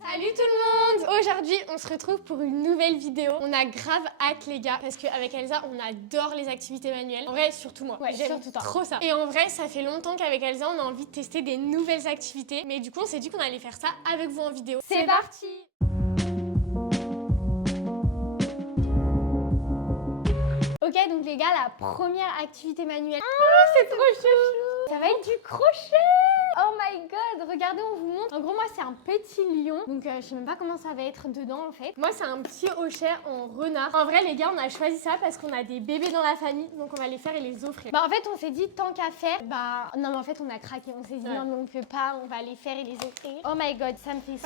Salut tout le monde! Aujourd'hui, on se retrouve pour une nouvelle vidéo. On a grave hâte les gars, parce qu'avec Elsa, on adore les activités manuelles. En vrai, surtout moi. Ouais, j'aime trop ça. Et en vrai, ça fait longtemps qu'avec Elsa, on a envie de tester des nouvelles activités. Mais du coup, on s'est dit qu'on allait faire ça avec vous en vidéo. C'est parti! Ok, donc les gars, la première activité manuelle. C'est trop chouchou! Ça va être du crochet! Oh my god, regardez, on vous montre. En gros, moi, c'est un petit lion. Donc, je sais même pas comment ça va être dedans, en fait. Moi, c'est un petit hochet en renard. En vrai, les gars, on a choisi ça parce qu'on a des bébés dans la famille. Donc, on va les faire et les offrir. Bah, en fait, on s'est dit, tant qu'à faire, bah... Non, mais en fait, on a craqué. On s'est dit, non, mais on peut pas. On va les faire et les offrir. Oh my god, ça me fait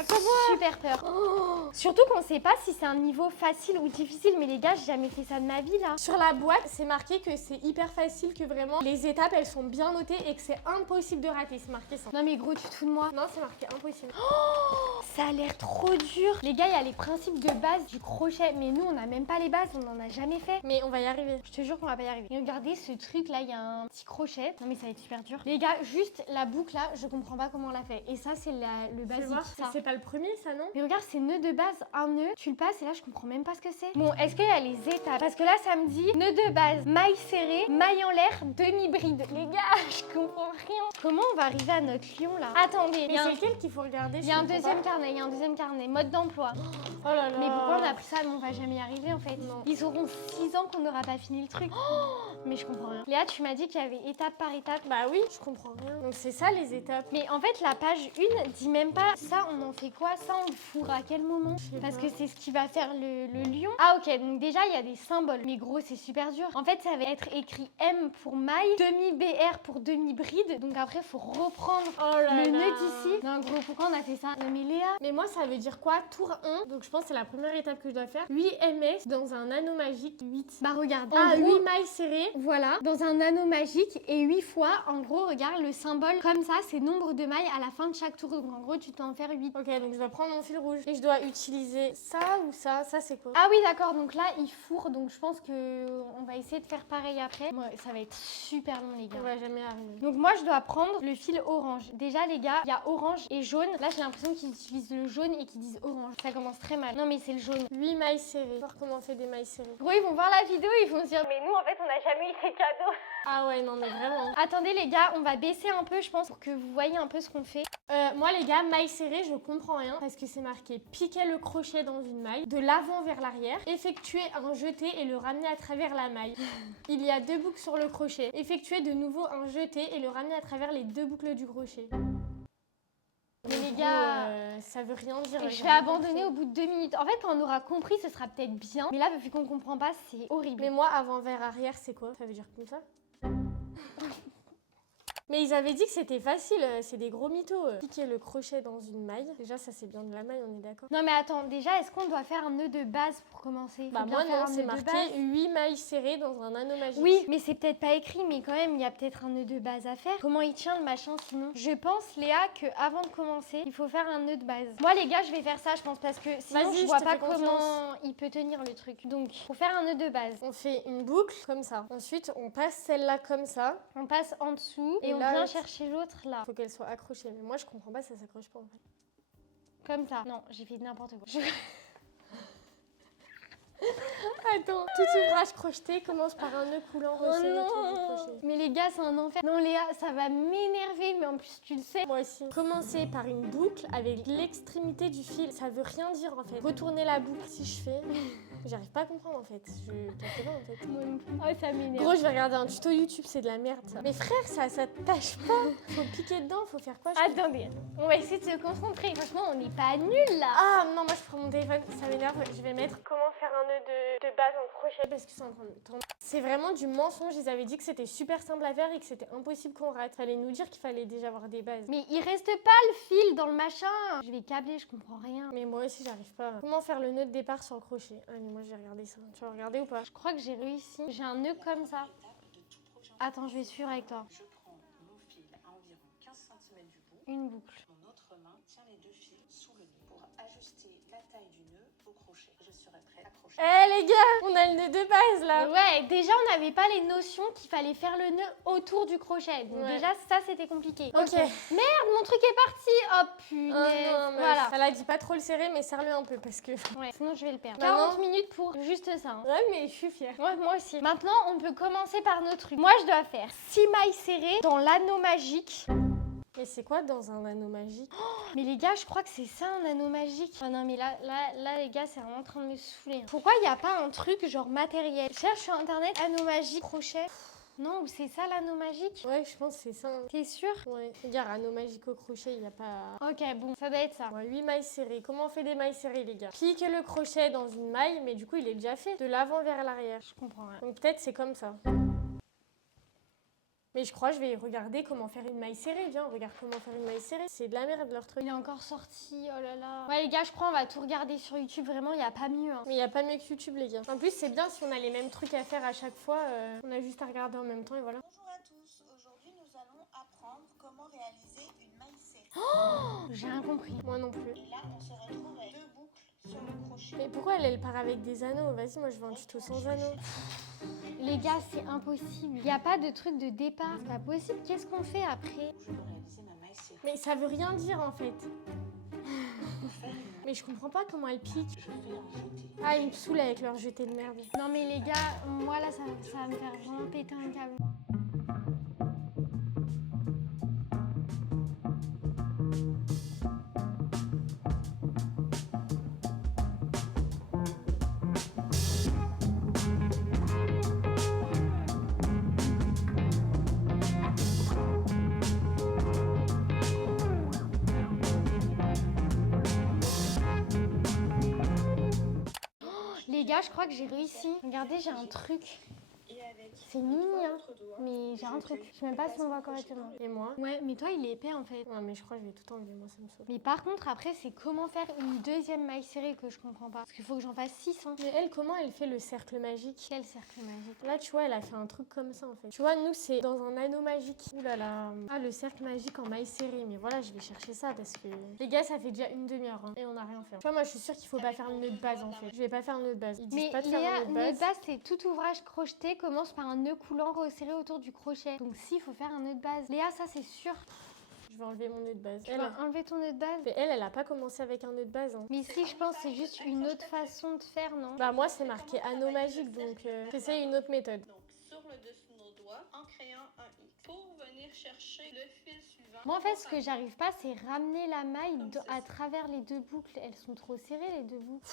super peur. Oh. Surtout qu'on sait pas si c'est un niveau facile ou difficile. Mais les gars, j'ai jamais fait ça de ma vie, là. Sur la boîte, c'est marqué que c'est hyper facile, que vraiment, les étapes, elles sont bien notées et que c'est impossible de rater. C'est marqué ça. Non mais gros, tu te fous de moi? Non, c'est marqué impossible. Oh, ça a l'air trop dur. Les gars, il y a les principes de base du crochet, mais nous, on n'a même pas les bases, on en a jamais fait. Mais on va y arriver. Je te jure qu'on va pas y arriver. Et regardez ce truc là, il y a un petit crochet. Non mais ça va être super dur. Les gars, juste la boucle là, je comprends pas comment on l'a fait. Et ça, c'est le basique. C'est pas le premier, ça, non? Mais regarde, c'est nœud de base, un nœud. Tu le passes et là, je comprends même pas ce que c'est. Bon, est-ce qu'il y a les étapes? Parce que là, ça me dit nœud de base, maille serrée, maille en l'air, demi-bride. Les gars, je comprends rien. Comment on va arriver à notre lion là? Attendez, mais c'est lequel qu'il faut regarder? Il y a un deuxième carnet, mode d'emploi. Oh là là. Mais pourquoi on a pris ça? Mais on va jamais y arriver en fait. Non. Ils auront 6 ans qu'on n'aura pas fini le truc. Oh, mais je comprends rien. Léa, tu m'as dit qu'il y avait étape par étape. Bah oui, je comprends rien. Donc c'est ça les étapes. Mais en fait, la page 1 dit même pas ça, on en fait quoi? Ça, on le fourre à quel moment? Parce que c'est ce qui va faire le lion. Ah ok, donc déjà, il y a des symboles. Mais gros, c'est super dur. En fait, ça va être écrit M pour maille, demi-BR pour demi-bride. Donc après, il faut reprendre le nœud d'ici. Non, gros, pourquoi on a fait ça? Non, mais Léa. Mais moi, ça veut dire quoi? Tour 1. Donc, je pense que c'est la première étape que je dois faire. 8 MS dans un anneau magique. 8. Bah, regarde. Ah, 8 mailles serrées. Voilà. Dans un anneau magique. Et 8 fois, en gros, regarde, le symbole comme ça, c'est nombre de mailles à la fin de chaque tour. Donc, en gros, tu dois en faire 8. Ok, donc je dois prendre mon fil rouge. Et je dois utiliser ça ou ça? Ça, c'est quoi? Ah oui, d'accord. Donc là, il fourre. Donc, je pense que on va essayer de faire pareil après. Ouais, ça va être super long, les gars. On va jamais arriver. Donc, moi, je dois prendre le fil orange. Déjà, les gars, il y a orange et jaune. Là, j'ai l'impression qu'ils utilisent le jaune et qu'ils disent orange. Ça commence très mal. Non, mais c'est le jaune. 8 mailles serrées. Voir comment on fait des mailles serrées. Gros, ils vont voir la vidéo, ils vont se dire, mais nous, en fait, on n'a jamais eu ces cadeaux. Ah ouais, non, mais vraiment. Attendez, les gars, on va baisser un peu, je pense, pour que vous voyez un peu ce qu'on fait. Moi, les gars, maille serrée, je comprends rien parce que c'est marqué piquer le crochet dans une maille, de l'avant vers l'arrière, effectuer un jeté et le ramener à travers la maille. Il y a 2 boucles sur le crochet. Effectuer de nouveau un jeté et le ramener à travers les 2 boucles du crochet. Mais les gars, ça veut rien dire. Je vais abandonner au bout de 2 minutes. En fait, quand on aura compris, ce sera peut-être bien. Mais là, vu qu'on comprend pas, c'est horrible. Mais moi, avant vers arrière, c'est quoi? Ça veut dire comme ça? Mais ils avaient dit que c'était facile, c'est des gros mythos. Piquer le crochet dans une maille. Déjà, ça c'est bien de la maille, on est d'accord. Non mais attends, déjà, est-ce qu'on doit faire un nœud de base pour commencer? Bah moi non, c'est marqué 8 mailles serrées dans un anneau magique. Oui, mais c'est peut-être pas écrit, mais quand même, il y a peut-être un nœud de base à faire. Comment il tient le machin sinon? Je pense, Léa, que avant de commencer, il faut faire un nœud de base. Moi les gars, je vais faire ça, je pense, parce que sinon je vois pas comment il peut tenir le truc. Donc, faut faire un nœud de base. On fait une boucle comme ça. Ensuite, on passe celle-là comme ça. On passe en dessous et on vient chercher l'autre là. Faut qu'elle soit accrochée. Mais moi, je comprends pas, ça s'accroche pas en fait. Comme ça. Non, j'ai fait n'importe quoi. Attends, tout ouvrage crocheté commence par un nœud coulant resserré autour du crochet. Mais les gars, c'est un enfer. Non Léa, ça va m'énerver, mais en plus tu le sais. Moi aussi. Commencer par une boucle avec l'extrémité du fil, ça veut rien dire en fait. Retourner la boucle si je fais. J'arrive pas à comprendre en fait. Je capte pas en fait. Moi non plus. Oh, ça m'énerve. Gros, je vais regarder un tuto YouTube, c'est de la merde ça. Mais frère, ça tâche pas. Faut piquer dedans, faut faire quoi? Attendez, on va essayer de se concentrer. Franchement, on n'est pas nuls là. Ah non, moi je prends mon téléphone, ça m'énerve. Je vais mettre comment faire un nœud de base en crochet parce que c'est en train de tomber. C'est vraiment du mensonge. Ils avaient dit que c'était super simple à faire et que c'était impossible qu'on rate. Fallait nous dire qu'il fallait déjà avoir des bases. Mais il reste pas le fil dans le machin. Je vais câbler, je comprends rien. Mais moi aussi, j'arrive pas. Comment faire le nœud de départ sur le crochet? Allez, moi je vais regarder ça. Tu vas regarder ou pas? Je crois que j'ai réussi. J'ai un nœud comme ça. Attends, je vais suivre avec toi. Je prends mon fil à environ 15 cm du bout. Une boucle. Mon autre main tient les 2 fils sous le nœud. Pour ajuster ajuster la taille du nœud au crochet. Je serai prête à crocheter. Eh les gars, on a le nœud de base là. Ouais, déjà on n'avait pas les notions qu'il fallait faire le nœud autour du crochet. Donc Ouais. déjà ça c'était compliqué. Ok. Merde, mon truc est parti. Oh punaise. Non, mais voilà. ça l'a dit pas trop le serrer, mais serre-le un peu parce que... Ouais, sinon je vais le perdre. Maintenant- 40 minutes pour juste ça. Hein. Ouais, mais je suis fière. Ouais, moi aussi. Maintenant, on peut commencer par nos trucs. Moi, je dois faire 6 mailles serrées dans l'anneau magique. Mais c'est quoi dans un anneau magique? Mais les gars, je crois que c'est ça un anneau magique. Oh non, mais là les gars, c'est vraiment en train de me saouler. Hein. Pourquoi il n'y a pas un truc genre matériel? Je cherche sur internet anneau magique, crochet. Non, ou c'est ça l'anneau magique? Ouais, je pense que c'est ça. Hein. T'es sûr? Ouais. Regarde, anneau magique au crochet, il n'y a pas... Ok, bon, ça doit être ça. Ouais, 8 mailles serrées. Comment on fait des mailles serrées, les gars? Pique le crochet dans une maille, mais du coup, il est déjà fait. De l'avant vers l'arrière. Je comprends rien. Donc peut-être c'est comme ça. Mais je crois que je vais regarder comment faire une maille serrée. Viens, on regarde comment faire une maille serrée. C'est de la merde leur truc. Il est encore sorti, oh là là. Ouais les gars, je crois on va tout regarder sur YouTube, vraiment, il n'y a pas mieux. Hein. Mais il n'y a pas mieux que YouTube, les gars. En plus, c'est bien si on a les mêmes trucs à faire à chaque fois. On a juste à regarder en même temps et voilà. Bonjour à tous. Aujourd'hui, nous allons apprendre comment réaliser une maille serrée. J'ai rien compris. Moi non plus. Et là, on se retrouve avec 2 boucles sur le crochet. Mais pourquoi elle part avec des anneaux? Vas-y, moi je veux un tuto sans anneaux. Les gars, c'est impossible. Il n'y a pas de truc de départ. C'est pas possible. Qu'est-ce qu'on fait après? Je veux réaliser ma maille serrée. Mais ça veut rien dire en fait. Pour faire une maille, Mais je comprends pas comment elle pique. je fais un jeté. Ah, ils me saoulent avec leur jeté de merde. Non mais les gars, moi là, ça va me faire vraiment péter un câble. Les gars, je crois que j'ai réussi. Regardez, j'ai un truc. Et avec C'est mini, hein. votre doigt, Mais j'ai un truc. Je sais même pas si on voit correctement. Et moi? Ouais, mais toi, il est épais en fait. Ouais, mais je crois que je vais tout enlever. Moi, ça me saoule. Mais par contre, après, c'est comment faire une deuxième maille serrée que je comprends pas. Parce qu'il faut que j'en fasse 6. Hein. Mais elle, comment elle fait le cercle magique? Quel cercle magique. Là, tu vois, elle a fait un truc comme ça en fait. Tu vois, nous, c'est dans un anneau magique. Ouh là là. Ah, le cercle magique en maille serrée. Mais voilà, je vais chercher ça parce que. Les gars, ça fait déjà une demi-heure hein, et on n'a rien fait. Tu vois, moi, je suis sûre qu'il faut pas faire le nœud de base en fait. Je vais pas faire le nœud de base. Ils disent Mais pas de faire Léa, le nœud de nœud base. de base, c'est tout ouvrage crocheté commence par un nœud coulant resserré autour du crochet. Donc si, il faut faire un nœud de base. Léa, ça c'est sûr. Je vais enlever mon nœud de base. Tu vas enlever ton nœud de base. Mais elle a pas commencé avec un nœud de base. Hein. Mais ici, je pense que c'est juste une autre façon de faire, non? Bah, moi, c'est marqué anneau magique donc j'essaye une autre méthode. donc sur le dessus de nos doigts en créant un X. Pour venir chercher le fil suivant. Moi, en fait, ce que j'arrive pas, c'est ramener la maille à travers les deux boucles. Elles sont trop serrées, les deux boucles.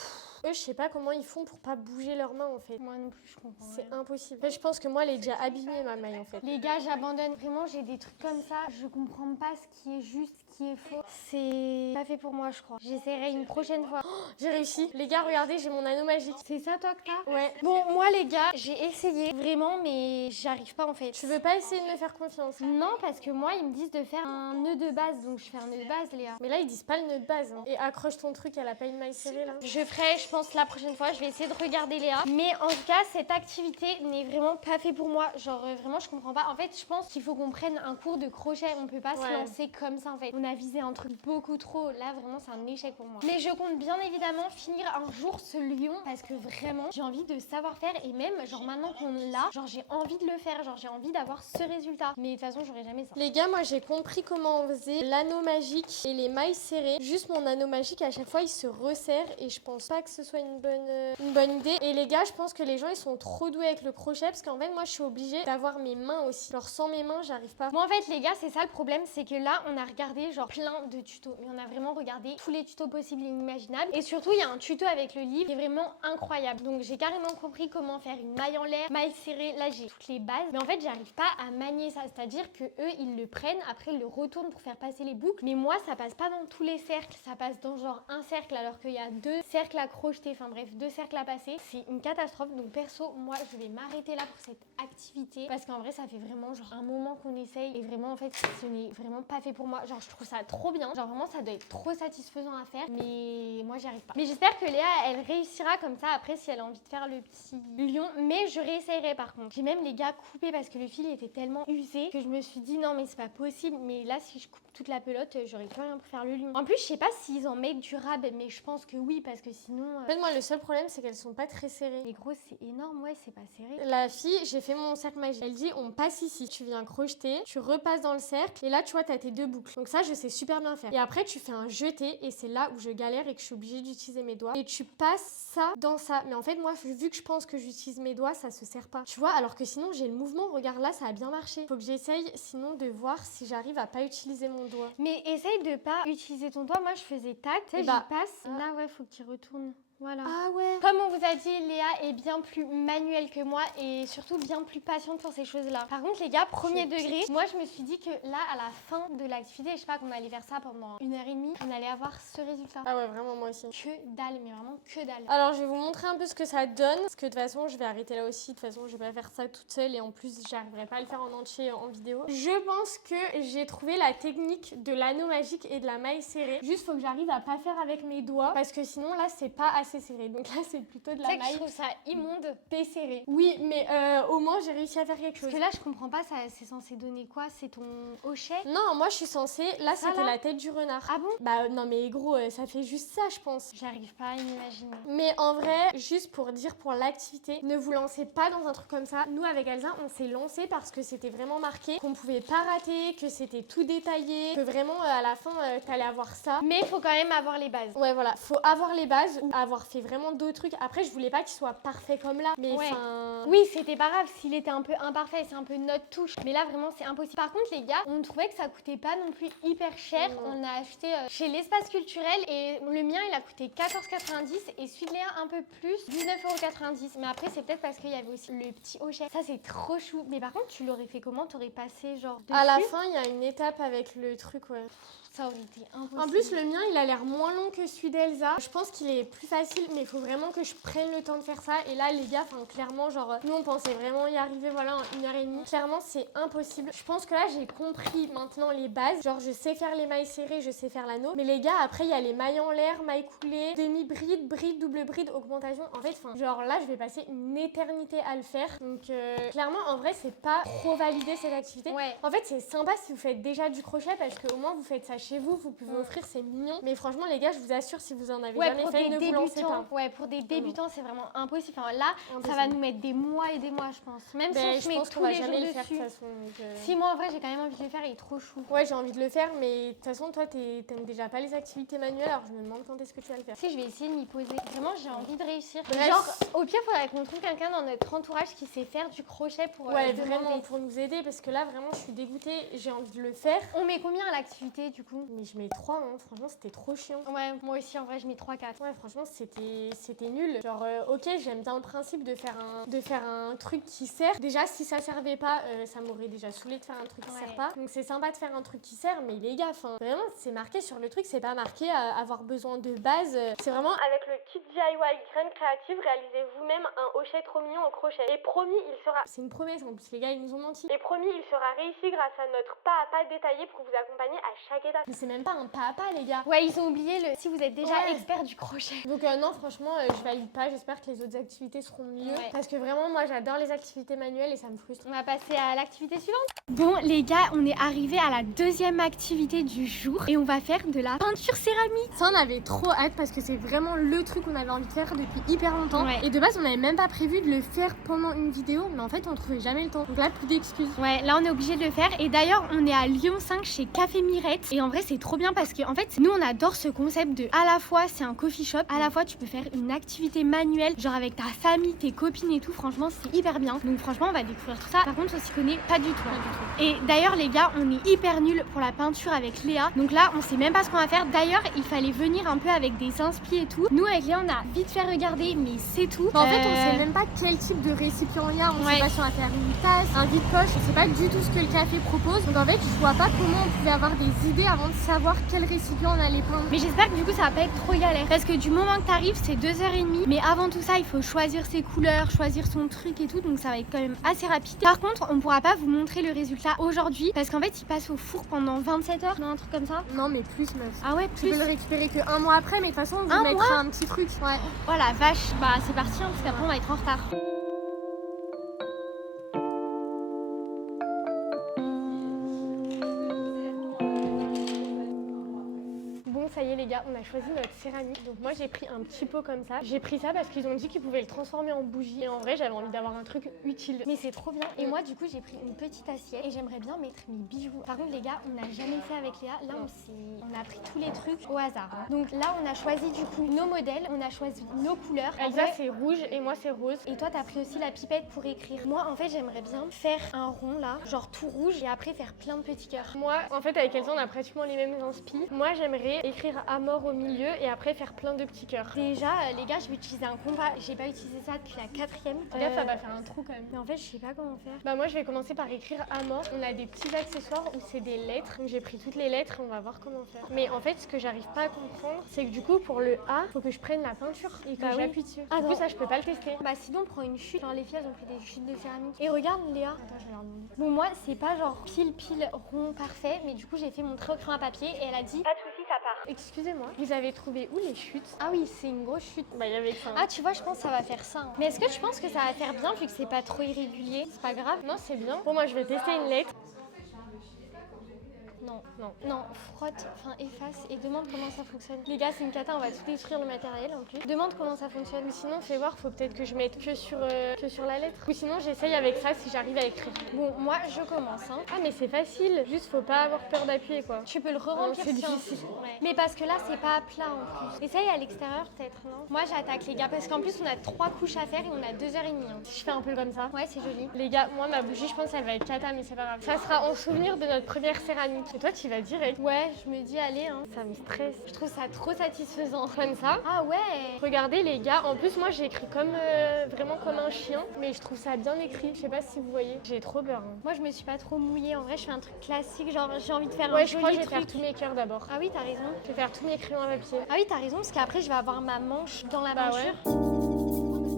Eux, je sais pas comment ils font pour pas bouger leurs mains en fait. Moi non plus, je comprends. C'est rien. impossible. En fait, je pense que moi, elle est déjà abîmée ma maille en fait. Les gars, j'abandonne. Vraiment, j'ai des trucs comme ça. Je comprends pas ce qui est juste, ce qui est faux. C'est pas fait pour moi, je crois. J'essaierai une prochaine fois. J'ai réussi. Les gars, regardez, j'ai mon anneau magique. C'est ça, toi, que t'as? Ouais. Bon, moi, les gars, j'ai essayé vraiment, mais j'arrive pas en fait. Tu veux pas essayer de me faire confiance? Non, parce que moi, ils me disent de faire un nœud de base, donc je fais un nœud de base, Léa. Mais là, ils disent pas le nœud de base. Hein. Et accroche ton truc, elle a pas une maille serrée là. Je ferai, je pense, la prochaine fois, je vais essayer de regarder Léa. Mais en tout cas, cette activité n'est vraiment pas fait pour moi. Genre, vraiment, je comprends pas. En fait, je pense qu'il faut qu'on prenne un cours de crochet. On peut pas se Ouais. lancer comme ça, en fait. On a visé un truc beaucoup trop. Là, vraiment, c'est un échec pour moi. Mais je compte bien évidemment finir un jour ce lion parce que vraiment, j'ai envie de savoir faire. Et même, genre, maintenant qu'on l'a, genre, j'ai envie de le faire. Genre, j'ai envie d'avoir ce résultat. Mais de toute façon, j'aurai jamais ça. Les gars, moi j'ai compris comment on faisait l'anneau magique et les mailles serrées. Juste mon anneau magique, à chaque fois, il se resserre et je pense pas que ce soit une bonne idée. Et les gars, je pense que les gens, ils sont trop doués avec le crochet parce qu'en fait, moi, je suis obligée d'avoir mes mains aussi. Alors, sans mes mains, j'arrive pas. Moi en fait les gars c'est ça le problème, c'est que là on a regardé genre plein de tutos, mais on a vraiment regardé tous les tutos possibles et inimaginables, et surtout il y a un tuto avec le livre qui est vraiment incroyable, donc j'ai carrément compris comment faire une maille en l'air, maille serrée, là j'ai toutes les bases, mais en fait j'arrive pas à manier ça, c'est à dire que eux ils le prennent, après ils le retournent pour faire passer les boucles, mais moi ça passe pas dans tous les cercles, ça passe dans genre un cercle alors qu'il y a deux cercles à crocheter, enfin bref, deux cercles à passer, c'est une catastrophe. Donc perso moi je vais m'arrêter là pour cette activité parce qu'en vrai ça fait vraiment genre un moment qu'on essaye et vraiment en fait ce n'est vraiment pas fait pour moi, genre je trouve ça trop bien, genre vraiment ça doit être trop satisfaisant à faire, mais moi j'y arrive pas. Mais j'espère que Léa elle réussira comme ça après si elle a envie de faire le petit lion, mais je réessayerai par contre. J'ai même les gars coupé parce que le fil était tellement usé que je me suis dit non mais c'est pas possible, mais là si je coupe toute la pelote, j'aurais plus rien pour faire le lion. En plus, je sais pas s'ils en mettent durable, mais je pense que oui, parce que sinon... En fait, moi, le seul problème, c'est qu'elles sont pas très serrées. Mais gros, c'est énorme, ouais, c'est pas serré. La fille, j'ai fait mon cercle magique. Elle dit, on passe ici. Tu viens crocheter, tu repasses dans le cercle, et là, tu vois, t'as tes 2 boucles. Donc ça, je sais super bien faire. Et après, tu fais un jeté, et c'est là où je galère et que je suis obligée d'utiliser mes doigts. Et tu passes ça dans ça. Mais en fait, moi, vu que je pense que j'utilise mes doigts, ça se sert pas. Tu vois, alors que sinon, j'ai le mouvement. Regarde là, ça a bien marché. Faut que j'essaye, sinon, de voir si j'arrive à pas utiliser mon doigt. Mais essaye de pas utiliser ton doigt. Moi, je faisais tac, tu sais, Bah, j'y passe. Là, ouais, faut que tu retournes. Voilà. Ah ouais. Comme on vous a dit, Léa est bien plus manuelle que moi et surtout bien plus patiente pour ces choses-là. Par contre, les gars, premier degré, moi je me suis dit que là, à la fin de l'activité, je sais pas, qu'on allait faire ça pendant 1h30, on allait avoir ce résultat. Ah ouais, vraiment, moi aussi. Que dalle, mais vraiment que dalle. Alors, je vais vous montrer un peu ce que ça donne. Parce que de toute façon, je vais arrêter là aussi. De toute façon, je vais pas faire ça toute seule. Et en plus, j'arriverai pas à le faire en entier en vidéo. Je pense que j'ai trouvé la technique de l'anneau magique et de la maille serrée. Juste, faut que j'arrive à pas faire avec mes doigts. Parce que sinon, là, c'est pas assez serré. Donc là, c'est plutôt de la maille. Je trouve ça immonde. Serré. Oui, mais au moins, j'ai réussi à faire quelque chose. Parce que là, je comprends pas, ça, c'est censé donner quoi? C'est ton hochet? Non, moi, je suis censée... Là, Ça, c'était là la tête du renard. Ah bon? Bah non, mais gros, ça fait juste ça, je pense. J'arrive pas à m'imaginer. Mais en vrai, juste pour dire pour l'activité, ne vous lancez pas dans un truc comme ça. Nous, avec Elsa, on s'est lancé parce que c'était vraiment marqué, qu'on pouvait pas rater, que c'était tout détaillé, que vraiment, à la fin, t'allais avoir ça. Mais il faut quand même avoir les bases. Ouais, voilà, faut avoir les bases ou avoir fait vraiment d'autres trucs. Après, je voulais pas qu'il soit parfait comme là, mais Ouais. enfin... Oui, c'était pas grave s'il était un peu imparfait, c'est un peu notre touche. Mais là, vraiment, c'est impossible. Par contre, les gars, on trouvait que ça coûtait pas non plus hyper cher. Non. On a acheté chez l'espace culturel et le mien, il a coûté 14,90 et celui de Léa un peu plus, 19,90 €. Mais après, c'est peut-être parce qu'il y avait aussi le petit hochet. Ça, c'est trop chou. Mais par contre, tu l'aurais fait comment? T'aurais passé genre dessus? À la fin, il y a une étape avec le truc, ouais. Ça aurait été impossible. En plus, le mien, il a l'air moins long que celui d'Elsa. Je pense qu'il est plus facile, mais il faut vraiment que je prenne le temps de faire ça. Et là, les gars, clairement, genre, nous, on pensait vraiment y arriver, voilà, en 1h30. Clairement, c'est impossible. Je pense que là, j'ai compris maintenant les bases. Genre, je sais faire les mailles serrées, je sais faire l'anneau. Mais les gars, après, il y a les mailles en l'air, mailles coulées, demi-bride, bride, double bride, augmentation. En fait, genre là, je vais passer une éternité à le faire. Donc, clairement, en vrai, c'est pas trop validé cette activité. Ouais. En fait, c'est sympa si vous faites déjà du crochet parce qu'au moins, vous faites ça chez vous, vous pouvez offrir, c'est mignon. Mais franchement, les gars, je vous assure, si vous en avez jamais pour fait, des ne vous lancez débutants, pas. ouais, pour des débutants, c'est vraiment impossible. Enfin, là, ça Impossible. va nous mettre des mois et des mois, je pense. Même si on Ben, se je met pense qu'on tous va les jours jamais le faire de dessus. toute façon. Donc, Si, moi, en vrai, j'ai quand même envie de le faire, il est trop chou. Ouais, j'ai envie de le faire, mais de toute façon, toi, t'aimes déjà pas les activités manuelles, alors je me demande quand est-ce que tu vas le faire. Si, je vais essayer de m'y poser. Vraiment, j'ai envie de réussir. Bref. Genre, au pire, faudrait qu'on trouve quelqu'un dans notre entourage qui sait faire du crochet pour Ouais, demander. vraiment, pour nous aider, parce que là, vraiment, je suis dégoûtée, j'ai envie de le faire. On met combien à l'activité, du coup? Mais je mets 3, hein. Franchement, c'était trop chiant. Ouais, moi aussi, en vrai, je mets 3-4. Ouais, franchement, c'était nul. Genre, ok, j'aime bien le principe de faire un truc qui sert. Déjà, si ça servait pas, ça m'aurait déjà saoulé de faire un truc qui Ouais. sert pas. Donc, c'est sympa de faire un truc qui sert, mais les gars, vraiment, c'est marqué sur le truc, c'est pas marqué avoir besoin de base. C'est vraiment avec le kit DIY graines créatives, réalisez vous-même un hochet trop mignon au crochet. Et promis, il sera. C'est une promesse en plus, les gars, ils nous ont menti. Et promis, il sera réussi grâce à notre pas à pas détaillé pour vous accompagner à chaque étape. Mais c'est même pas un pas à pas, les gars. Ouais, ils ont oublié le si vous êtes déjà Ouais. expert du crochet. Donc non, franchement, je valide pas. J'espère que les autres activités seront mieux. Ouais. Parce que vraiment, moi, j'adore les activités manuelles et ça me frustre. On va passer à l'activité suivante. Bon, les gars, on est arrivé à la deuxième activité du jour et on va faire de la peinture céramique. Ça, on avait trop hâte parce que c'est vraiment le truc qu'on avait envie de faire depuis hyper longtemps. Ouais. Et de base, on n'avait même pas prévu de le faire pendant une vidéo, mais en fait, on trouvait jamais le temps. Donc là, plus d'excuses. Ouais, là on est obligé de le faire. Et d'ailleurs, on est à Lyon 5 chez Café Mirette. Et en vrai, c'est trop bien parce que en fait, nous on adore ce concept de à la fois c'est un coffee shop, à la fois tu peux faire une activité manuelle, genre avec ta famille, tes copines et tout. Franchement, c'est hyper bien. Donc franchement, on va découvrir tout ça. Par contre, on s'y connaît pas du tout. Et d'ailleurs, les gars, on est hyper nuls pour la peinture avec Léa. Donc là, on sait même pas ce qu'on va faire. D'ailleurs, il fallait venir un peu avec des inspi et tout. Nous avec Léa, on a vite fait regarder, mais c'est tout. En fait, on sait même pas quel type de récipient il y a. On Ouais. sait pas si on va faire une tasse, un vide-poche. On sait pas du tout ce que le café propose. Donc en fait, je vois pas comment on pouvait avoir des idées avant de savoir quel récipient on allait peindre. Mais j'espère que du coup ça va pas être trop galère. Parce que du moment que t'arrives, c'est 2h30. Mais avant tout ça, il faut choisir ses couleurs, choisir son truc et tout. Donc ça va être quand même assez rapide. Par contre, on pourra pas vous montrer le résultat aujourd'hui. Parce qu'en fait, il passe au four pendant 27 heures, non, un truc comme ça. Non, mais plus, meuf. Ah ouais, Tu plus. peux le récupérer que un mois après, mais de toute façon, on Un vous mettra un petit truc. Ouais. Oh la vache, bah c'est parti, hein, parce qu'après on va être en retard. gars, on a choisi notre céramique. Donc moi j'ai pris un petit pot comme ça. J'ai pris ça parce qu'ils ont dit qu'ils pouvaient le transformer en bougie. Et en vrai j'avais envie d'avoir un truc utile. Mais c'est trop bien. Et moi du coup j'ai pris une petite assiette et j'aimerais bien mettre mes bijoux. Par contre les gars, on n'a jamais fait avec Léa. Là on a pris tous les trucs au hasard. Hein. Donc là on a choisi du coup nos modèles, on a choisi nos couleurs. Elsa c'est rouge et moi c'est rose. Et toi t'as pris aussi la pipette pour écrire. Moi en fait j'aimerais bien faire un rond là, genre tout rouge et après faire plein de petits cœurs. Moi en fait avec Elsa on a pratiquement les mêmes inspi. Moi j'aimerais écrire Amor au milieu et après faire plein de petits cœurs. Déjà les gars, je vais utiliser un compas. J'ai pas utilisé ça depuis la 4e. Là ça va faire un trou quand même. Mais en fait je sais pas comment faire. Bah moi je vais commencer par écrire Amor. On a des petits accessoires où c'est des lettres. Donc j'ai pris toutes les lettres et on va voir comment faire. Mais en fait ce que j'arrive pas à comprendre c'est que du coup pour le A, faut que je prenne la peinture et que Bah oui. j'appuie dessus. Ah Du non. coup ça je peux pas le tester. Bah sinon prends une chute. Genre les filles elles ont pris des chutes de céramique. Et regarde Léa. Attends je vais leur demander. Bon moi c'est pas genre pile rond parfait. Mais du coup j'ai fait mon trait au crayon à papier et elle a dit pas de soucis ça part. Excusez-moi, vous avez trouvé où les chutes? Ah oui c'est une grosse chute. Bah il y avait ça. Ah tu vois je pense que ça va faire ça. Hein. Mais est-ce que tu penses que ça va faire bien vu que c'est pas trop irrégulier? C'est pas grave? Non c'est bien. Bon moi je vais tester une lettre. Non, frotte, enfin efface et demande comment ça fonctionne. Les gars, c'est une cata, on va tout détruire le matériel en plus. Demande comment ça fonctionne. Ou sinon fais voir, faut peut-être que je mette que sur la lettre. Ou sinon j'essaye avec ça si j'arrive à écrire. Bon, moi je commence. Hein. Ah mais c'est facile, juste faut pas avoir peur d'appuyer quoi. Tu peux le re-remplir. C'est tiens. difficile. Ouais. Mais parce que là, c'est pas à plat en plus. Essaye à l'extérieur peut-être, non? Moi j'attaque les gars parce qu'en plus on a 3 couches à faire et on a 2h30. Hein. Si je fais un peu comme ça. Ouais, c'est joli. Les gars, moi ma bougie je pense elle va être cata mais c'est pas grave. Ça sera en souvenir de notre première céramique. Et toi tu vas direct. Ouais, je me dis allez. Hein. Ça me stresse. Je trouve ça trop satisfaisant. Comme ça. Ah ouais. Regardez les gars, en plus moi j'ai écrit comme vraiment comme un chien, mais je trouve ça bien écrit. Je sais pas si vous voyez, j'ai trop peur. Hein. Moi je me suis pas trop mouillée. En vrai, je fais un truc classique. Genre j'ai envie de faire un Ouais, je crois que joli je vais faire truc. tous mes cœurs d'abord. Ah oui, t'as raison. Je vais faire tous mes crayons à papier. Ah oui, t'as raison parce qu'après je vais avoir ma manche dans la Bah peinture.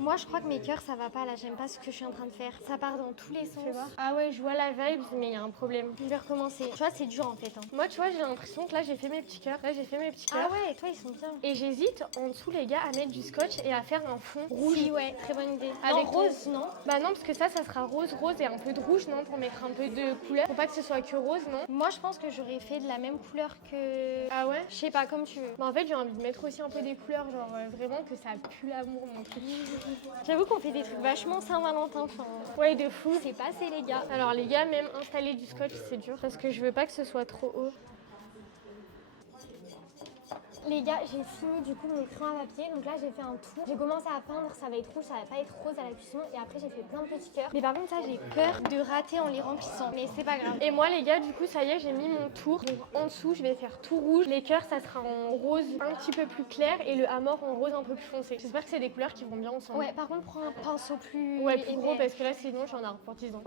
Moi, je crois que mes cœurs, ça va pas là. J'aime pas ce que je suis en train de faire. Ça part dans tous les sens. Fais voir. Ah ouais, je vois la vibe, mais il y a un problème. Je vais recommencer. Tu vois, c'est dur en fait. Hein. Moi, tu vois, j'ai l'impression que là, j'ai fait mes petits cœurs. Là, j'ai fait mes petits Ah cœurs. ouais, toi, ils sont bien. Et j'hésite en dessous, les gars, à mettre du scotch et à faire un fond rouge. Si, ouais, très bonne idée. Avec Non, rose, non? Bah non, parce que ça sera rose et un peu de rouge, non? Pour mettre un peu de couleur. Faut pas que ce soit que rose, non? Moi, je pense que j'aurais fait de la même couleur que. Ah ouais? Je sais pas, comme tu veux. Bah en fait, j'ai envie de mettre aussi un peu des couleurs, genre vraiment que ça pue l'amour, mon truc. J'avoue qu'on fait des trucs vachement Saint-Valentin. Enfin, Ouais, de fou. c'est passé, les gars. Alors les gars, même installer du scotch, c'est dur parce que je veux pas que ce soit trop haut. Les gars, j'ai fini du coup mes crayons à papier. Donc là, j'ai fait un tour. J'ai commencé à peindre, ça va être rouge, ça va pas être rose à la cuisson. Et après, j'ai fait plein de petits cœurs. Mais par contre, ça, j'ai peur de rater en les remplissant. Mais c'est pas grave. Et moi les gars, du coup ça y est, j'ai mis mon tour. Donc en dessous je vais faire tout rouge. Les cœurs ça sera en rose un petit peu plus clair et le Amor en rose un peu plus foncé. J'espère que c'est des couleurs qui vont bien ensemble. Ouais, par contre, prends un pinceau plus. Ouais, plus épais. gros parce que là sinon j'en ai un pour 10 ans.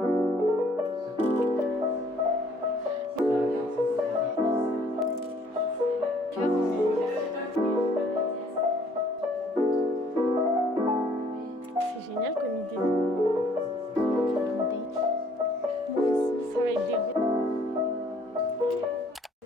C'est génial comme idée. Ça va être des ronds.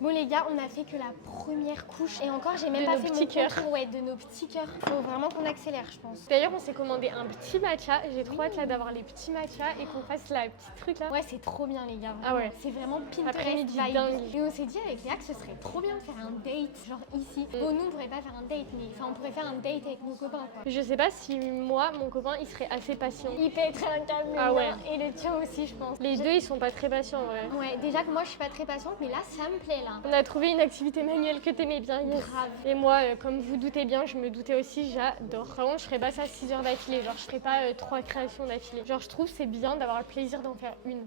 Bon les gars, on a fait que la première couche et encore j'ai même De pas nos fait petits mon cœurs. contour, ouais, de nos petits cœurs. Faut vraiment qu'on accélère, je pense. D'ailleurs on s'est commandé un petit matcha. J'ai trop hâte là d'avoir les petits matchas et qu'on fasse la petite truc là. Ouais, c'est trop bien les gars. Ah ouais. C'est vraiment Pinterest Après-midi vibe. dingue. Et on s'est dit avec Léa que ce serait trop bien de faire un date, genre ici. Bon, nous on pourrait pas faire un date, mais enfin on pourrait faire un date avec nos copains quoi. Je sais pas si moi, mon copain, il serait assez patient. Il pèterait un câble, Ah ouais. et le tien aussi, je pense. Les deux ils sont pas très patients en vrai. Ouais, déjà que moi je suis pas très patiente, mais là ça me plaît là. On a trouvé une activité manuelle que t'aimais bien, yes. Grave. Et moi, comme vous doutez bien, je me doutais aussi, j'adore. Par contre, je ferais pas ça 6 heures d'affilée, genre je ferais pas 3 créations d'affilée. Genre je trouve c'est bien d'avoir le plaisir d'en faire une.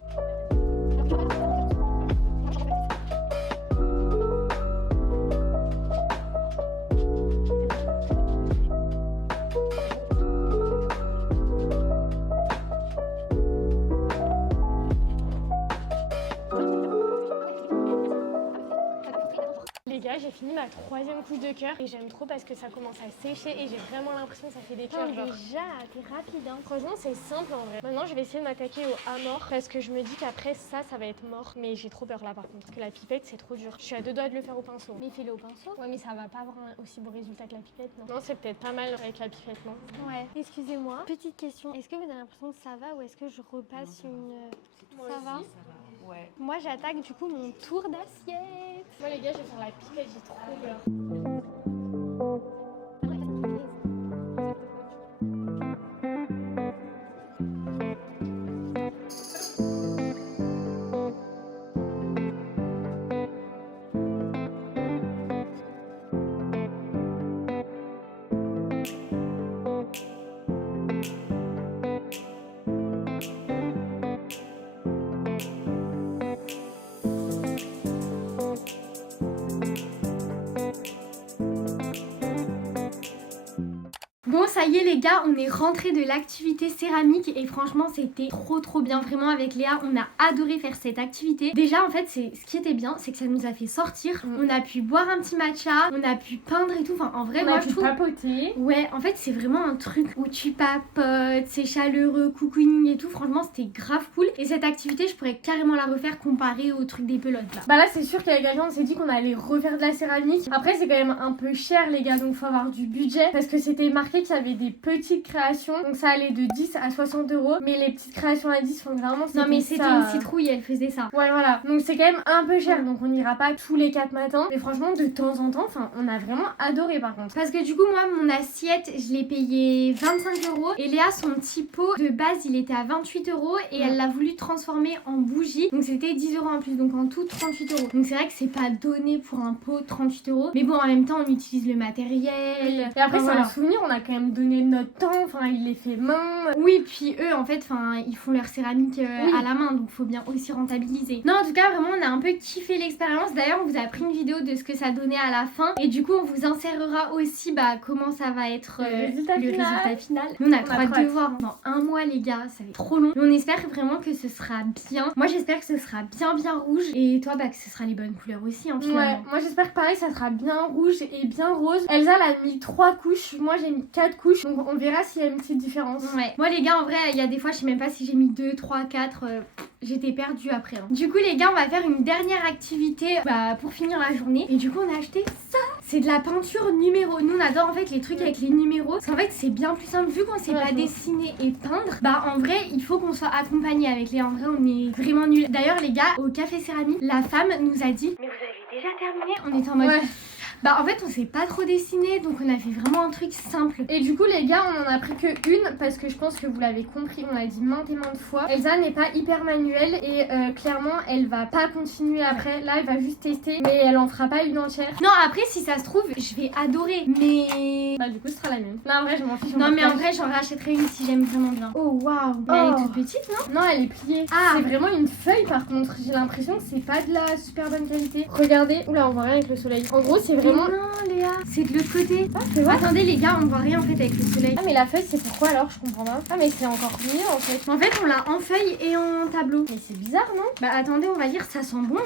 Les gars, j'ai fini ma 3e couche de cœur et j'aime trop parce que ça commence à sécher et j'ai vraiment l'impression que ça fait des cœurs. Putain, Genre. déjà, t'es rapide, hein. Franchement, c'est simple en vrai. Maintenant, je vais essayer de m'attaquer au à mort parce que je me dis qu'après ça va être mort. Mais j'ai trop peur là par contre. Parce que la pipette, c'est trop dur. Je suis à 2 doigts de le faire au pinceau. Mais fais-le au pinceau. Ouais, mais ça va pas avoir un aussi beau résultat que la pipette, non? Non, c'est peut-être pas mal avec la pipette, non? Ouais. Excusez-moi. Petite question. Est-ce que vous avez l'impression que ça va ou est-ce que je repasse une... Ça va? Ouais. Moi, j'attaque du coup mon tour d'assiette. Moi, les gars, je vais faire la pipette, j'ai trop peur. Bon, ça y est les gars, on est rentré de l'activité céramique et franchement c'était trop bien. Vraiment avec Léa, on a adoré faire cette activité. Déjà en fait, ce qui était bien, c'est que ça nous a fait sortir. On a pu boire un petit matcha, on a pu peindre et tout. Enfin en vrai, moi je trouve... papoter. Ouais, en fait c'est vraiment un truc où tu papotes, c'est chaleureux, cocooning et tout. Franchement c'était grave cool. Et cette activité, je pourrais carrément la refaire comparée au truc des pelotes là. Bah là, c'est sûr qu'avec quelqu'un, on s'est dit qu'on allait refaire de la céramique. Après, c'est quand même un peu cher les gars, donc faut avoir du budget parce que c'était marqué qu'il y avait des petites créations, donc ça allait de 10 à 60 €, mais les petites créations à 10, vraiment Non mais c'était ça. une citrouille, elle faisait ça. Ouais voilà, donc c'est quand même un peu cher, donc on n'ira pas tous les 4 matins, mais franchement de temps en temps, enfin on a vraiment adoré par contre. Parce que du coup moi mon assiette je l'ai payé 25 € et Léa son petit pot de base il était à 28 € et elle l'a voulu transformer en bougie, donc c'était 10 € en plus, donc en tout 38 €. Donc c'est vrai que c'est pas donné pour un pot 38 €, mais bon en même temps on utilise le matériel. Et après c'est voilà. un souvenir, on a quand même donné notre temps, enfin il les fait main. Oui, puis eux en fait, enfin ils font leur céramique Oui. à la main, donc faut bien aussi rentabiliser. Non, en tout cas vraiment on a un peu kiffé l'expérience. D'ailleurs on vous a pris une vidéo de ce que ça donnait à la fin et du coup on vous insérera aussi comment ça va être Le résultat final. Nous on a On trop a hâte trop de hâte. voir dans un mois les gars, ça va être trop long. Mais on espère vraiment que ce sera bien. Moi j'espère que ce sera bien rouge et toi que ce sera les bonnes couleurs aussi hein, Ouais, finalement. moi j'espère que pareil ça sera bien rouge et bien rose. Elsa elle a mis 3 couches, moi j'ai mis 4 couches, donc on verra s'il y a une petite différence. Ouais. Moi les gars en vrai il y a des fois je sais même pas si j'ai mis 2, 3, 4 j'étais perdue après hein. Du coup les gars on va faire une dernière activité pour finir la journée et du coup on a acheté ça. C'est de la peinture numéro. Nous on adore en fait les trucs avec les numéros. Parce qu'en fait c'est bien plus simple vu qu'on sait pas dessiner et peindre. En vrai il faut qu'on soit accompagné avec les. En vrai on est vraiment nuls. D'ailleurs les gars au café céramique la femme nous a dit mais vous avez déjà terminé. On était en mode en fait on sait pas trop dessiner donc on a fait vraiment un truc simple. Et du coup les gars on en a pris que une parce que je pense que vous l'avez compris, on l'a dit maintes et maintes fois. Elsa n'est pas hyper manuelle et clairement elle va pas continuer après. Là elle va juste tester mais elle en fera pas une entière. Non après si ça se trouve je vais adorer mais... Bah du coup ce sera la mienne. Non en vrai je m'en fiche. Non mais en vrai j'en rachèterai une si j'aime vraiment bien. Oh waouh. Mais elle est toute petite non? Non elle est pliée. Ah. C'est vraiment une feuille par contre. J'ai l'impression que c'est pas de la super bonne qualité. Regardez. Oula on voit rien avec le soleil. En gros c'est vraiment... Non Léa, c'est de l'autre côté. Ah c'est vrai. Attendez les gars, on voit rien en fait avec le soleil. Ah mais la feuille c'est pourquoi alors? Je comprends pas. Ah mais c'est encore mieux en fait. En fait on l'a en feuille et en tableau. Mais c'est bizarre non? Attendez on va lire, ça sent bon non?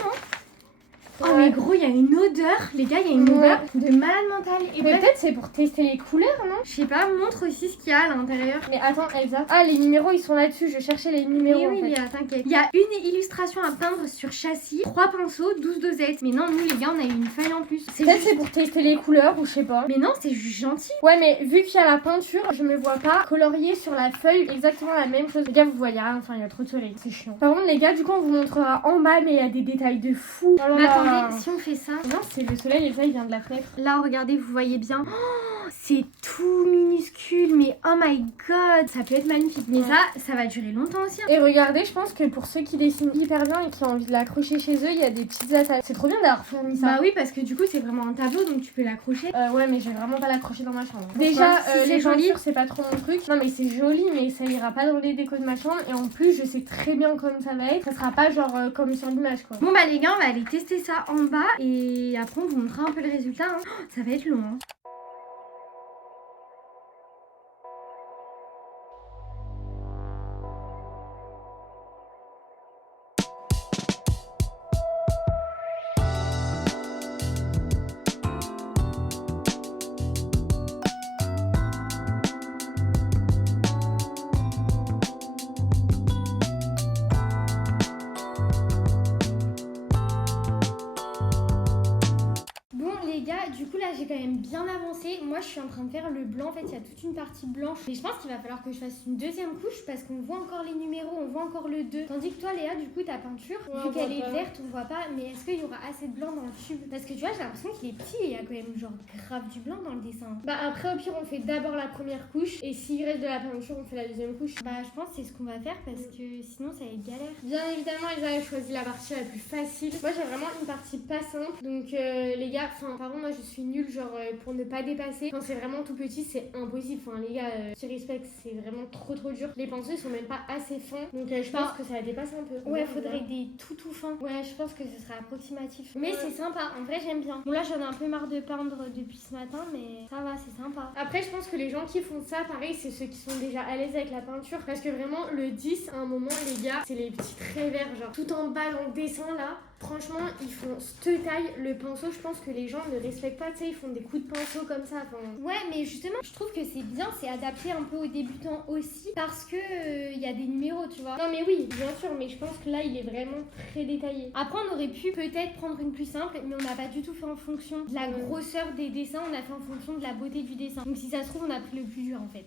Oh Ouais. mais gros il y a une odeur, les gars il y a une odeur de malade mental. Et Mais bref, peut-être c'est pour tester les couleurs non? je sais pas, montre aussi ce qu'il y a à l'intérieur. Mais attends Elsa. Ah les numéros ils sont là-dessus, je cherchais les numéros Mais en oui fait. Léa, t'inquiète. Il y a une illustration à peindre sur châssis, 3 pinceaux, 12 dosettes. Mais non, nous les gars on a eu une feuille en plus. Peut-être c'est pour tester les couleurs ou je sais pas. Mais non, c'est juste gentil. Ouais mais vu qu'il y a la peinture, je me vois pas colorier sur la feuille exactement la même chose. Les gars vous voyez rien, enfin il y a trop de soleil, c'est chiant. Par contre les gars du coup on vous montrera en bas mais il y a des détails de fou. Oh là Mais là. attendez, si on fait ça... Non c'est le soleil et ça il vient de la fenêtre. Là, regardez, vous voyez bien. Oh, c'est tout minuscule, mais oh my god, ça peut être magnifique. Mais ça va durer longtemps aussi. Hein. Et regardez, je pense que pour ceux qui dessinent hyper bien et qui ont envie de l'accrocher chez eux, il y a des petites attaches. C'est trop bien d'avoir fourni ça. Bah oui, parce que du coup, c'est vraiment un tableau, donc tu peux l'accrocher. Ouais, mais je vais vraiment pas l'accrocher dans ma chambre. Pourquoi? Déjà, Si les c'est joli. peintures, c'est pas trop mon truc. Non, mais c'est joli, mais ça ira pas dans les décos de ma chambre. Et en plus, je sais très bien comment ça va être. Ça sera pas genre comme sur l'image, quoi. Bon bah les gars, on va aller tester ça en bas et après on vous montrera un peu le résultat. Hein. Oh, ça va être long. Hein. j'ai quand même bien avancé. Moi, je suis en train de faire le blanc. En fait, il y a toute une partie blanche. Et je pense qu'il va falloir que je fasse une deuxième couche parce qu'on voit encore les numéros, on voit encore le 2. Tandis que toi, Léa, du coup, ta peinture, vu qu'elle est verte, on voit pas. Mais est-ce qu'il y aura assez de blanc dans le tube? Parce que tu vois, j'ai l'impression qu'il est petit et il y a quand même genre grave du blanc dans le dessin. Bah après, au pire, on fait d'abord la première couche. Et s'il reste de la peinture, on fait la deuxième couche. Bah je pense que c'est ce qu'on va faire parce que sinon, ça va être galère. Bien évidemment, Elsa a choisi la partie la plus facile. Moi, j'ai vraiment une partie pas simple. Donc les gars, par contre, moi, je suis nulle, genre pour ne pas dépasser. Quand c'est vraiment tout petit, c'est impossible. Enfin, les gars, petit respect, c'est vraiment trop dur. Les pinceaux, ils sont même pas assez fins. Donc je pense que ça va dépasser un peu. Ouais, faudrait des tout fins. Ouais, je pense que ce sera approximatif. Mais c'est sympa. En vrai, j'aime bien. Bon, là, j'en ai un peu marre de peindre depuis ce matin, mais ça va, c'est sympa. Après, je pense que les gens qui font ça, pareil, c'est ceux qui sont déjà à l'aise avec la peinture. Parce que vraiment, le 10, à un moment, les gars, c'est les petits traits verts, genre tout en bas dans le dessin là. Franchement, ils font cette taille, le pinceau, je pense que les gens ne respectent pas, tu sais, ils font des coups de pinceau comme ça. Ouais, mais justement, je trouve que c'est bien, c'est adapté un peu aux débutants aussi, parce que il y a des numéros, tu vois. Non mais oui, bien sûr, mais je pense que là, il est vraiment très détaillé. Après, on aurait pu peut-être prendre une plus simple, mais on n'a pas du tout fait en fonction de la grosseur des dessins, on a fait en fonction de la beauté du dessin. Donc si ça se trouve, on a pris le plus dur en fait.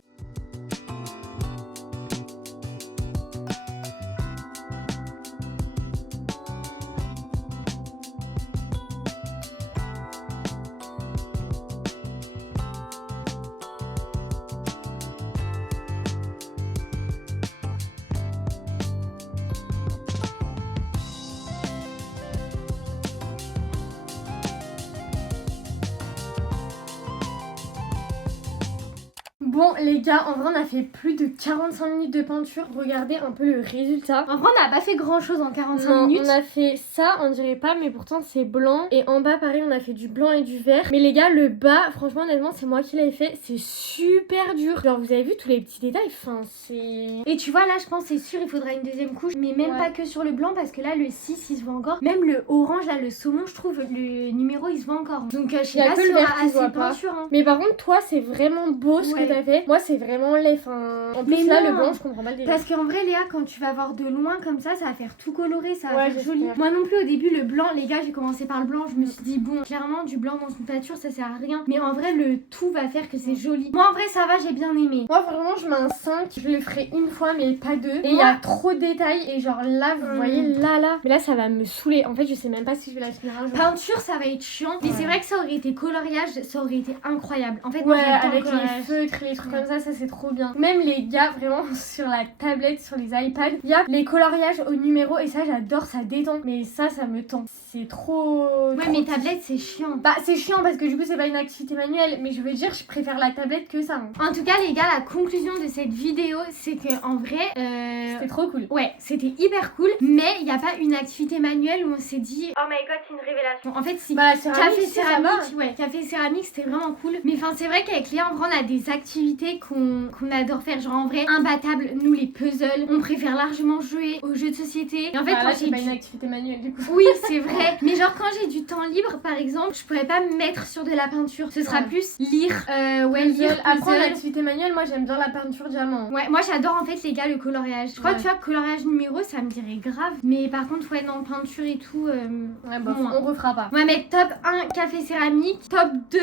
Bon les gars, en vrai on a fait plus de 45 minutes de peinture. Regardez un peu le résultat. En vrai on n'a pas fait grand chose en 45 minutes. On a fait ça, on dirait pas, mais pourtant c'est blanc. Et en bas pareil on a fait du blanc et du vert. Mais les gars, le bas, franchement honnêtement c'est moi qui l'ai fait. C'est super dur. Genre vous avez vu tous les petits détails, enfin c'est... Et tu vois là je pense c'est sûr il faudra une deuxième couche. Mais même pas que sur le blanc parce que là le 6 il se voit encore. Même le orange là, le saumon je trouve, le numéro il se voit encore. Donc je sais pas s'il y aura assez de peinture. Mais par contre toi c'est vraiment beau ce que t'as fait. Moi c'est vraiment laid, enfin... En plus là le blanc je comprends pas le délire. Parce qu'en vrai Léa quand tu vas voir de loin comme ça va faire tout coloré, ça va faire joli. Moi non plus au début le blanc, les gars j'ai commencé par le blanc, je me suis dit bon clairement du blanc dans une peinture ça sert à rien. Mais en vrai le tout va faire que c'est joli. Moi en vrai ça va, j'ai bien aimé. Moi vraiment je mets un 5, je le ferai une fois mais pas deux. Et il y a trop de détails et genre là vous voyez là. Mais là ça va me saouler, en fait je sais même pas si je vais la finir un jour. Peinture ça va être chiant, mais c'est vrai que ça aurait été coloriage, ça aurait été incroyable. En fait moi avec les feutres et les trucs comme ça c'est trop bien. Même les gars vraiment sur la tablette, sur les iPads, il y a les coloriages au numéro et ça j'adore, ça détend. Mais ça me tend. C'est trop... Ouais mais tablette c'est chiant. Bah c'est chiant parce que du coup c'est pas une activité manuelle, mais je veux dire je préfère la tablette que ça. Hein. En tout cas les gars, la conclusion de cette vidéo c'est que en vrai c'était trop cool. Ouais, c'était hyper cool, mais il n'y a pas une activité manuelle où on s'est dit oh my god c'est une révélation. En fait si café céramique, ouais, café céramique c'était vraiment cool. Mais enfin c'est vrai qu'avec Léa en vrai on a des activités qu'on adore faire, genre en vrai imbattable, nous les puzzles, on préfère largement jouer aux jeux de société. Et en fait quand j'ai pas une activité manuelle du coup. Oui c'est vrai, mais genre quand j'ai du temps libre par exemple, je pourrais pas me mettre sur de la peinture, ce sera plus lire, lire. Après en activité manuelle, moi j'aime bien la peinture diamant. Ouais, moi j'adore en fait les gars le coloriage. Je crois que tu vois coloriage numéro ça me dirait grave, mais par contre ouais non peinture et tout ouais bon, on refera pas. On va mettre top 1 café céramique, top 2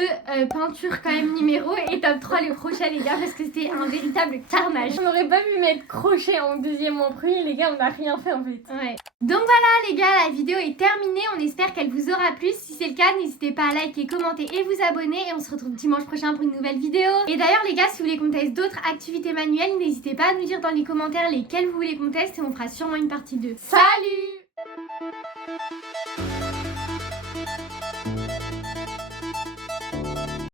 peinture quand même numéro et top 3 le crochet les gars parce que c'était un véritable carnage. On aurait pas pu mettre crochet en deuxième ou en premier les gars, on n'a rien fait en fait. Ouais. Donc voilà les gars, la vidéo est terminée, on espère qu'elle vous aura plu. Si c'est le cas, n'hésitez pas à liker, commenter et vous abonner et on se retrouve dimanche prochain pour une nouvelle vidéo. Et d'ailleurs les gars, si vous voulez qu'on teste d'autres activités manuelles, n'hésitez pas à nous dire dans les commentaires lesquelles vous voulez qu'on teste et on fera sûrement une partie 2. Salut!